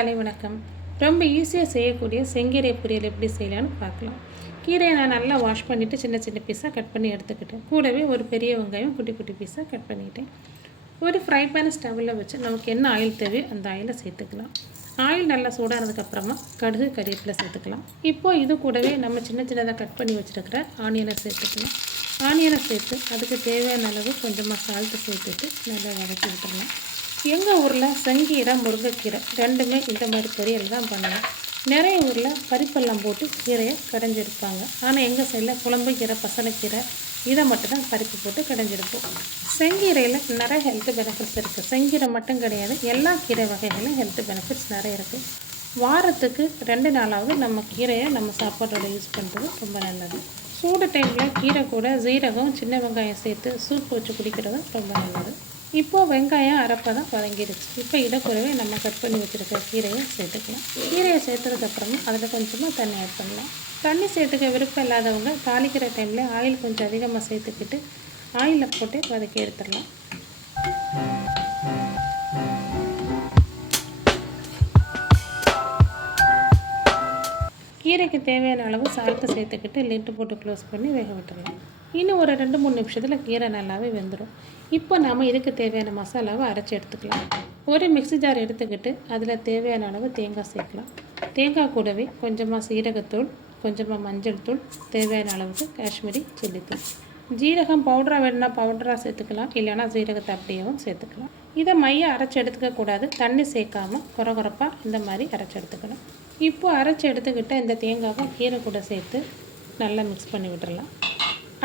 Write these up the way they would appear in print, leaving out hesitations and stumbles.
காலை வணக்கம். ரொம்ப ஈஸியாக செய்யக்கூடிய செங்கீரை பொரியல் எப்படி செய்யலான்னு பார்க்கலாம். கீரையை நான் நல்லா வாஷ் பண்ணிவிட்டு சின்ன சின்ன பீஸாக கட் பண்ணி எடுத்துக்கிட்டேன். கூடவே ஒரு பெரிய வெங்காயம் குட்டி குட்டி பீஸாக கட் பண்ணிக்கிட்டேன். ஒரு ஃப்ரை பேன் ஸ்டவ்வில் வச்சு நமக்கு என்ன ஆயில் தேவையோ அந்த ஆயிலை சேர்த்துக்கலாம். ஆயில் நல்லா சூடானதுக்கப்புறமா கடுகு கறிவேப்பிலை சேர்த்துக்கலாம். இப்போது இது கூடவே நம்ம சின்ன சின்னதாக கட் பண்ணி வச்சுருக்கிற ஆனியனை சேர்த்துக்கலாம். ஆனியனை சேர்த்து அதுக்கு தேவையான அளவு கொஞ்சமாக சால்ட்டு சேர்த்துட்டு நல்லா வதக்கி விட்டுடலாம். எங்கள் ஊரில் செங்கீரை முருங்கைக்கீரை ரெண்டுமே இந்த மாதிரி பொரியல் தான் பண்ணுவோம். நிறைய ஊரில் பருப்பெல்லாம் போட்டு கீரையை கடைஞ்சிருப்பாங்க. ஆனால் எங்கள் சைடில் குழம்பு கீரை பசலைக்கீரை இதை மட்டும் தான் பருப்பு போட்டு கடைஞ்சிருப்போம். செங்கீரையில் நிறைய ஹெல்த் பெனிஃபிட்ஸ் இருக்குது. செங்கீரை மட்டும் கிடையாது, எல்லா கீரை வகைகளும் ஹெல்த் பெனிஃபிட்ஸ் நிறைய இருக்குது. வாரத்துக்கு 2 நாளாவது நம்ம கீரையை நம்ம சாப்பாட்டோட யூஸ் பண்ணுறது ரொம்ப நல்லது. சூடு டைமில் கீரை கூட ஜீரகம் சின்ன வெங்காயம் சேர்த்து சூப் வச்சு குடிக்கிறதும் ரொம்ப நல்லது. இப்போது வெங்காயம் அரைப்பதான் வதங்கிடுச்சு. இப்போ இதை கூடவே நம்ம கட் பண்ணி வச்சுருக்க கீரையை சேர்த்துக்கலாம். கீரையை சேர்த்ததுக்கப்புறமா அதில் கொஞ்சமாக தண்ணி ஆட் பண்ணலாம். தண்ணி சேர்த்துக்க விருப்பம் இல்லாதவங்க தாளிக்கிற டைமில் ஆயில் கொஞ்சம் அதிகமாக சேர்த்துக்கிட்டு ஆயிலில் போட்டு வதக்கி எடுத்துடலாம். கீரைக்கு தேவையான அளவு சால்ட்டு சேர்த்துக்கிட்டு லிட்டு போட்டு க்ளோஸ் பண்ணி வேக விட்டுடலாம். இன்னும் ஒரு 2-3 நிமிஷத்தில் கீரை நல்லாவே வெந்துடும். இப்போ நாம் இதுக்கு தேவையான மசாலாவை அரைச்சி எடுத்துக்கலாம். ஒரு மிக்ஸி ஜார் எடுத்துக்கிட்டு அதில் தேவையான அளவு தேங்காய் சேர்க்கலாம். தேங்காய் கூடவே கொஞ்சமாக சீரகத்தூள், கொஞ்சமாக மஞ்சள் தூள், தேவையான அளவுக்கு காஷ்மீரி சில்லித்தூள். ஜீரகம் பவுடராக வேணுன்னா பவுடராக சேர்த்துக்கலாம், இல்லைனா ஜீரகத்தை அப்படியேவும் சேர்த்துக்கலாம். இதை மைய அரைச்சி எடுத்துக்கக்கூடாது, தண்ணி சேர்க்காமல் குறகுறப்பாக இந்த மாதிரி அரைச்சி எடுத்துக்கலாம். இப்போது அரைச்சி எடுத்துக்கிட்ட இந்த தேங்காவை கீரை கூட சேர்த்து நல்லா மிக்ஸ் பண்ணி விட்டுடலாம்.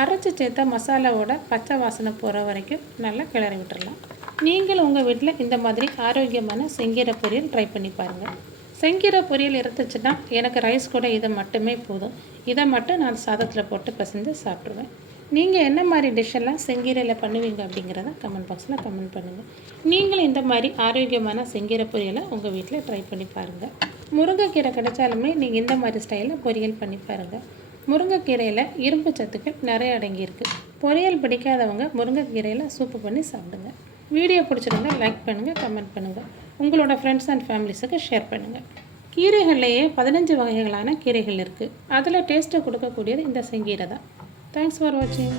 அரைச்சி சேர்த்த மசாலாவோட பச்சை வாசனை போகிற வரைக்கும் நல்லா கிளறி விட்டுடலாம். நீங்கள் உங்கள் வீட்டில் இந்த மாதிரி ஆரோக்கியமான செங்கீரை பொரியல் ட்ரை பண்ணி பாருங்கள். செங்கீரை பொரியல் இருந்துச்சுன்னா எனக்கு ரைஸ் கூட இதை மட்டுமே போதும். இதை மட்டும் நான் சாதத்தில் போட்டு பிசைஞ்சு சாப்பிட்ருவேன். நீங்கள் என்ன மாதிரி டிஷ்ஷெல்லாம் செங்கீரையில் பண்ணுவீங்க அப்படிங்கிறத கமெண்ட் பாக்ஸில் கமெண்ட் பண்ணுங்கள். நீங்களும் இந்த மாதிரி ஆரோக்கியமான செங்கீரை பொரியலை உங்கள் வீட்டில் ட்ரை பண்ணி பாருங்கள். முருங்கைக்கீரை கிடைச்சாலுமே நீங்கள் இந்த மாதிரி ஸ்டைலில் பொரியல் பண்ணி பாருங்கள். முருங்கைக்கீரையில் இரும்பு சத்துக்கள் நிறைய அடங்கியிருக்கு. பொரியல் பிடிக்காதவங்க முருங்கைக்கீரையில் சூப்பு பண்ணி சாப்பிடுங்க. வீடியோ பிடிச்சிருந்தா லைக் பண்ணுங்கள், கமெண்ட் பண்ணுங்கள். உங்களோட ஃப்ரெண்ட்ஸ் அண்ட் ஃபேமிலிஸுக்கு ஷேர் பண்ணுங்கள். கீரைகள்லேயே 15 வகைகளான கீரைகள் இருக்குது. அதில் டேஸ்ட்டை கொடுக்கக்கூடியது இந்த செங்கீரை தான். தேங்க்ஸ் ஃபார் வாட்சிங்.